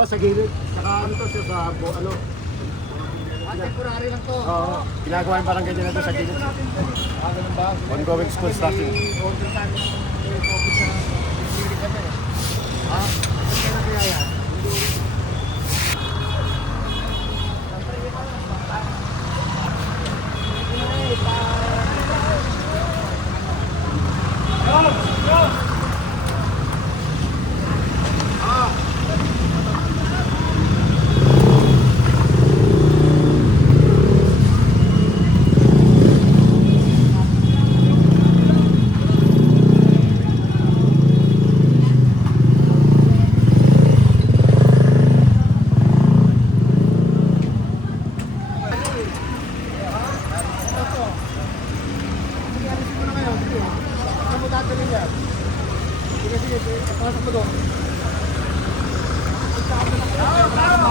Oo, sa gilid. Saka ano to siya sa ano. Temporary lang to. Oo, ginagawa yung barangay nila doon sa gilid. Ganun ba? Ongoing school starting. Ha? Kailan kaya yan?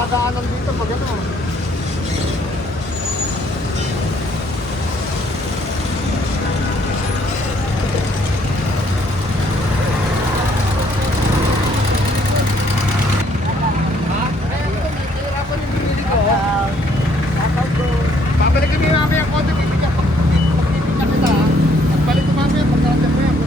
Madaanan dito pag ano. Babalik kami mamaya ang konti, pipigyan kita. Pagbalik ko mamaya, pagkakasya mo yan.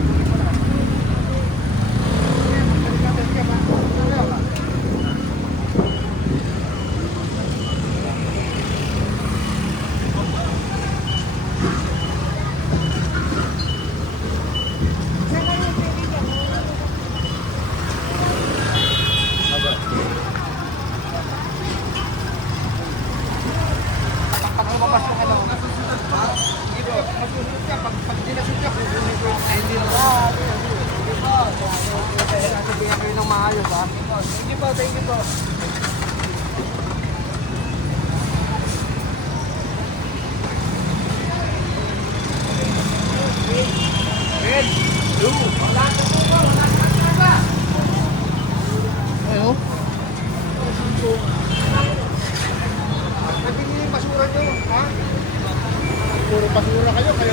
Thank you po. Red, blue, wala na po ba? Wala na ba? Ayo. Nabili yung basura nyo, ha? Puro basura kayo pa.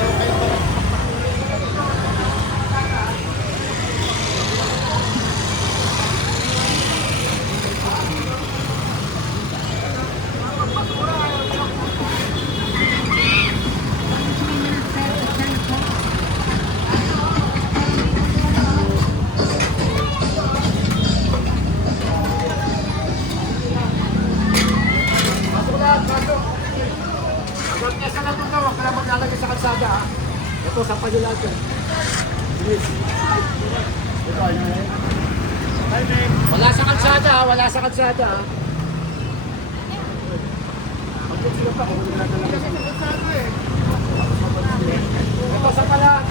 Hanggang kesa na ito na, huwag ka na maglalagay sa kalsada, ha? Ito, sa panulat yan. Bilis. Ito, ayun na yun. Wala sa kalsada, ha? Wala sa kalsada, ha? Pagkat sila pa, kung wala talaga sa kalsada, eh. Ito, sa palat.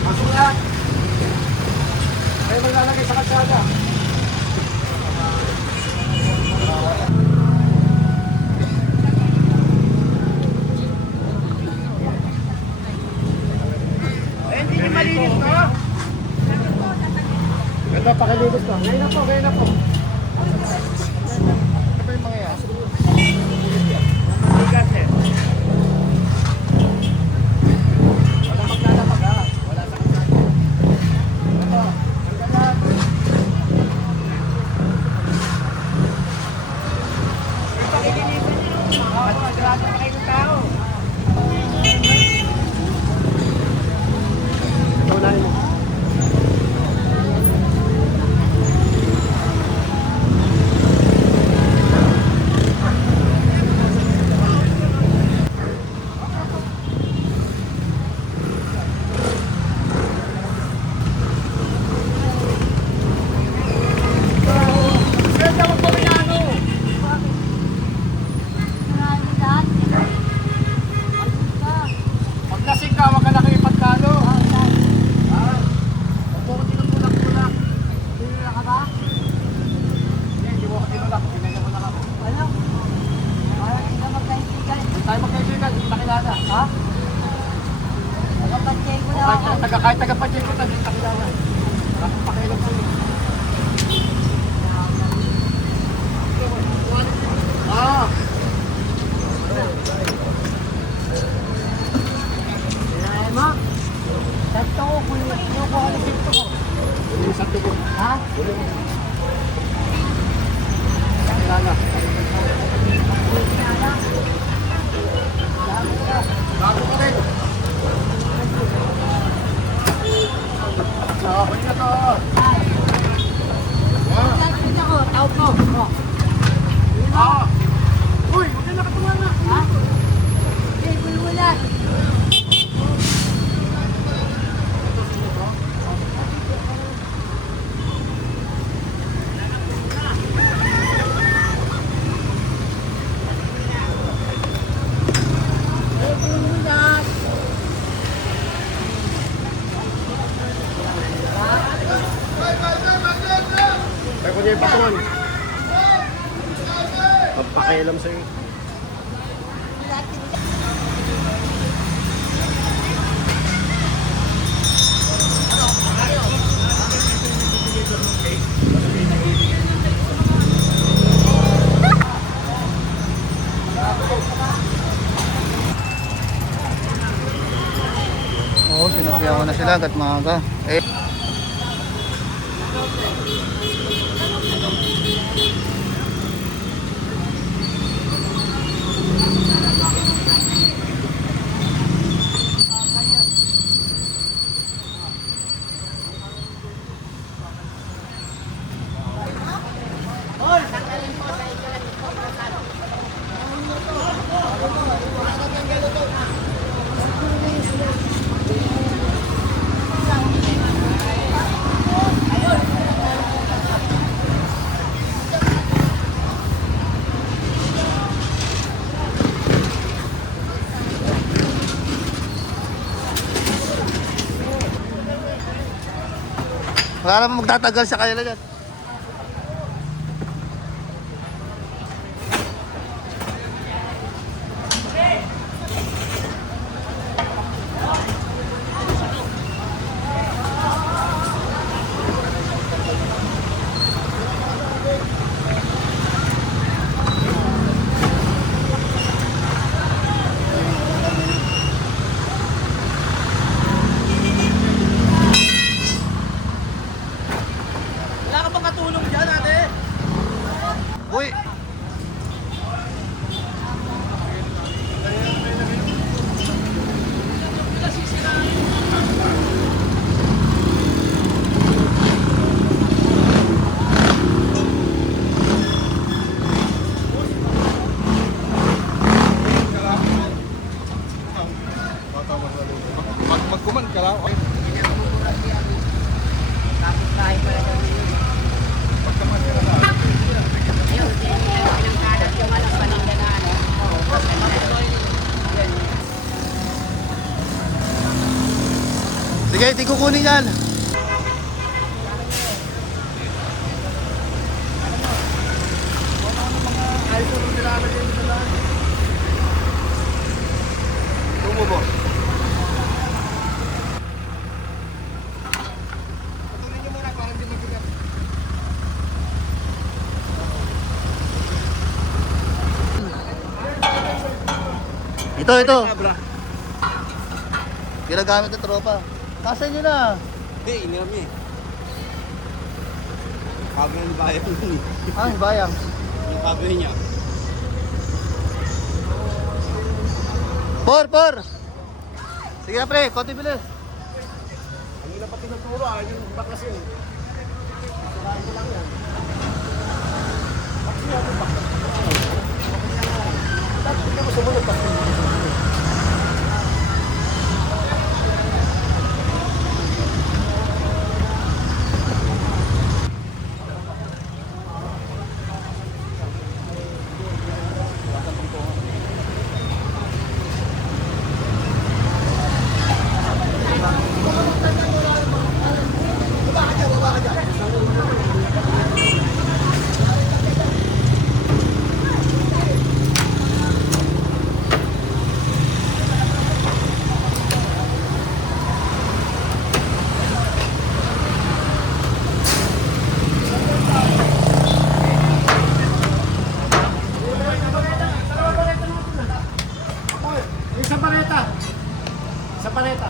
Masulat. Kayo maglalagay sa kalsada. Hindi malinis to. Ito, pakilinis to. Ngayon na po. Ano ba yung mga yan? Bigas eh. Wala maglalapag ha. Wala sa kasama. Ito, ang ganda. Ito, pakilinisan nyo. At magrado pa kayo ng tao. Unahin mo. Pag lasing ka, wag ka na kayo pagkalo. Tayo magkaibigan, hindi makilala. Ha? Kahit taga-pajay ko, hindi makilala. Bakit pakialam ko yun? Ah! Kaya mo? Sakto ko, kung yung ko, ano dito ko? Yung sakto ko. Kailangan na. Bago ka rin. Okay na to. Ah. Uy, huwag na nakatunga na. Kaya ko niya yung patungan. Papakialam sa'yo. Oo, sinabihan ko na sila agad maaga. Eh, wala naman magtatagal sa kanila dyan. Uy! Magkuman ka lang. Sige, hindi ko kunin yan. Tumo mo. Ito. Ginagamit ng tropa. Kasan nyo na? Hindi, iniram niya eh. Kabe ng bayan nun eh. Ah, bayang. Yung kabe niya. Por! Sige na pre, konti bilis. Ang ina pati ng turo yung bakas yun. Sirain ko lang yan. Bakit yung bakas? Bakit hindi mo sumunod bakit? Sa paleta.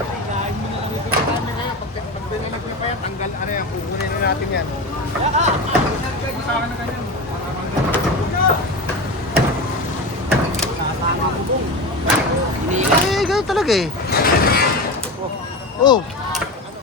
Ilahin mo na lang yung camera ngayon. Pag dinilag niyo pa yan, Tatanggal, ano yan, kukunin na natin yan. Eh, ganun talaga eh. Oh,